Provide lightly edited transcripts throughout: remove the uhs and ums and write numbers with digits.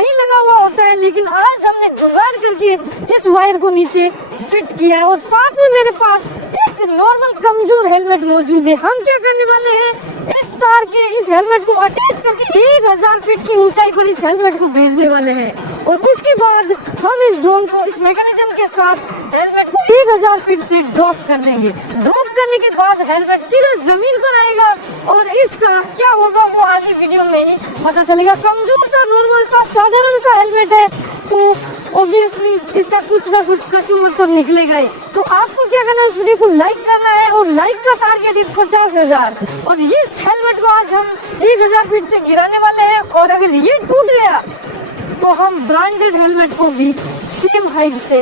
नहीं लगा हुआ होता है, लेकिन आज हमने जुगाड़ करके इस वायर को नीचे फिट किया है। और साथ में मेरे पास एक नॉर्मल कमजोर हेलमेट मौजूद है। हम क्या करने वाले हैं, इस तार के इस हेलमेट को अटैच करके 1000 फीट की ऊंचाई पर इस हेलमेट को भेजने वाले हैं। और उसके बाद हम इस ड्रोन को इस मैकेनिज्म के साथ हेलमेट को 1000 फीट से ड्रॉप कर देंगे। ड्रॉप करने के बाद हेलमेट सीधा जमीन पर आएगा और इसका क्या होगा वो आगे वीडियो में ही पता चलेगा। कमजोर सा नॉर्मल सा साधारण सा हेलमेट है, तो ऑब्वियसली इसका कुछ ना कुछ कचूमर तो निकलेगा ही। तो आपको क्या करना है, इस वीडियो को लाइक करना है और लाइक का टारगेट है 50,000। और इस हेलमेट को आज हम 1000 फीट से गिराने वाले हैं। और अगर ये टूट गया तो हम ब्रांडेड हेलमेट को भी सेम हाइट से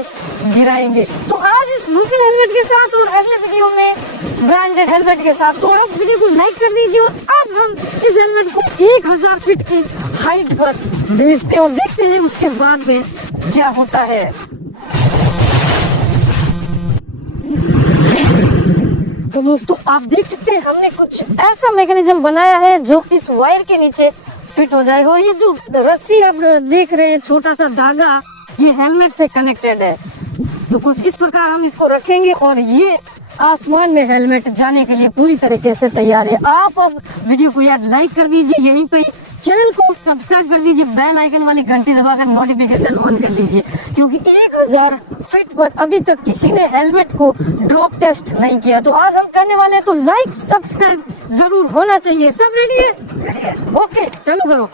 गिराएंगे। तो आज इस लोकल हेलमेट के साथ और अगले वीडियो में ब्रांडेड हेलमेट के साथ। तो आप वीडियो को लाइक कर दीजिए। और अब हम इस हेलमेट को 1000 फीट की हाइट पर भेजते हैं और देखते हैं उसके बाद में क्या होता है। तो दोस्तों आप देख सकते हैं हमने कुछ ऐसा मैकेनिज्म बनाया है जो इस वायर के नीचे फिट हो जाएगा। और ये जो रस्सी आप देख रहे हैं, छोटा सा धागा, ये हेलमेट से कनेक्टेड है। तो कुछ इस प्रकार हम इसको रखेंगे और ये आसमान में हेलमेट जाने के लिए पूरी तरीके से तैयार है। आप अब वीडियो को यार लाइक कर दीजिए, यहीं पे चैनल को सब्सक्राइब कर दीजिए, बेल आइकन वाली घंटी दबाकर नोटिफिकेशन ऑन कर लीजिए, क्योंकि 1000 फीट पर अभी तक किसी ने हेलमेट को ड्रॉप टेस्ट नहीं किया। तो आज हम करने वाले हैं, तो लाइक सब्सक्राइब जरूर होना चाहिए। सब रेडी है? ओके चलो करो।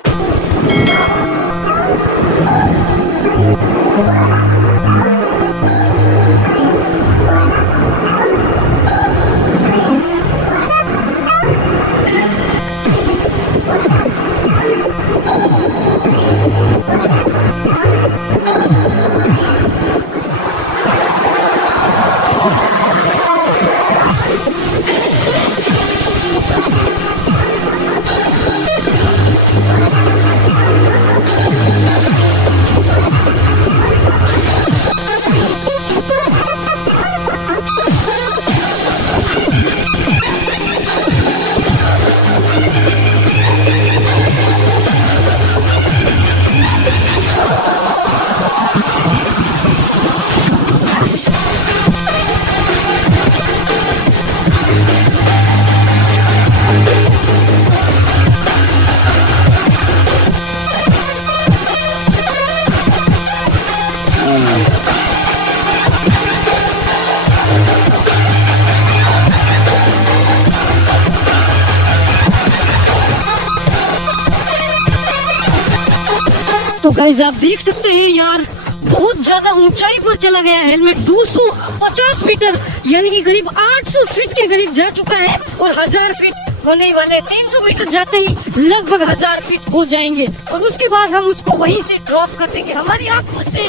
तो गाइस आप देख सकते हैं यार, बहुत ज्यादा ऊंचाई पर चला गया हेलमेट। 250 मीटर यानी कि करीब 800 फीट के करीब जा चुका है। और 1000 फीट होने वाले, 300 मीटर जाते ही लगभग 1000 फीट हो जाएंगे। और उसके बाद हम उसको वहीं से ड्रॉप कर देंगे। हमारी आंखों से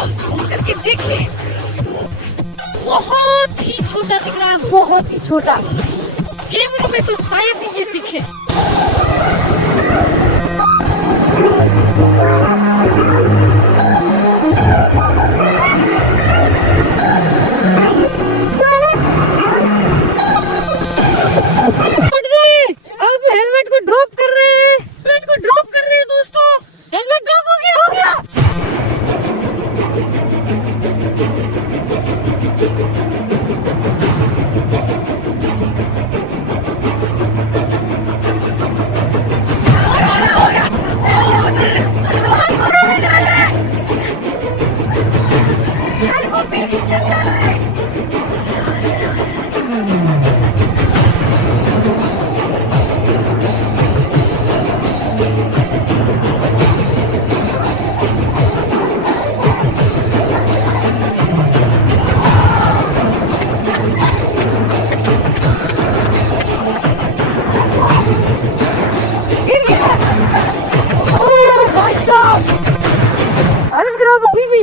हम झूम करके देखें, बहुत ही छोटा दिख रहा है, बहुत ही छोटा। कैमरे में तो शायद ही ये दिखे। अब हेलमेट को ड्रॉप कर रहे हैं, हेलमेट को ड्रॉप कर रहे हैं दोस्तों। हेलमेट ड्रॉप हो गया, हो गया।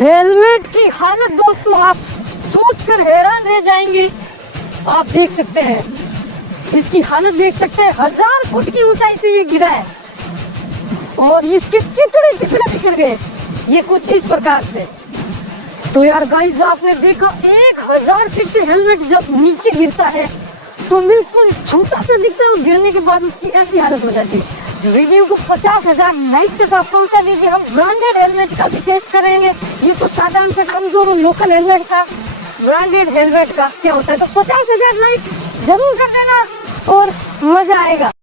हेलमेट की हालत दोस्तों आप सोचकर हैरान रह जाएंगे। आप देख सकते हैं, इसकी हालत देख सकते हैं। 1000 फुट की ऊंचाई से ये गिरा है और इसके चिथड़े चिथड़े बिखर गए, ये कुछ इस प्रकार से। तो यार गाइस आपने देखा, 1000 फीट से हेलमेट जब नीचे गिरता है तो बिल्कुल छोटा सा दिखता है और गिरने के बाद उसकी ऐसी हालत हो जाती है। वीडियो को 50,000 लाइक तक आप पहुंचा दीजिए। हम ब्रांडेड हेलमेट का भी टेस्ट करेंगे। ये तो साधारण से कमजोर और लोकल हेलमेट का, ब्रांडेड हेलमेट का क्या होता है। तो 50,000 लाइक जरूर कर देना और मजा आएगा।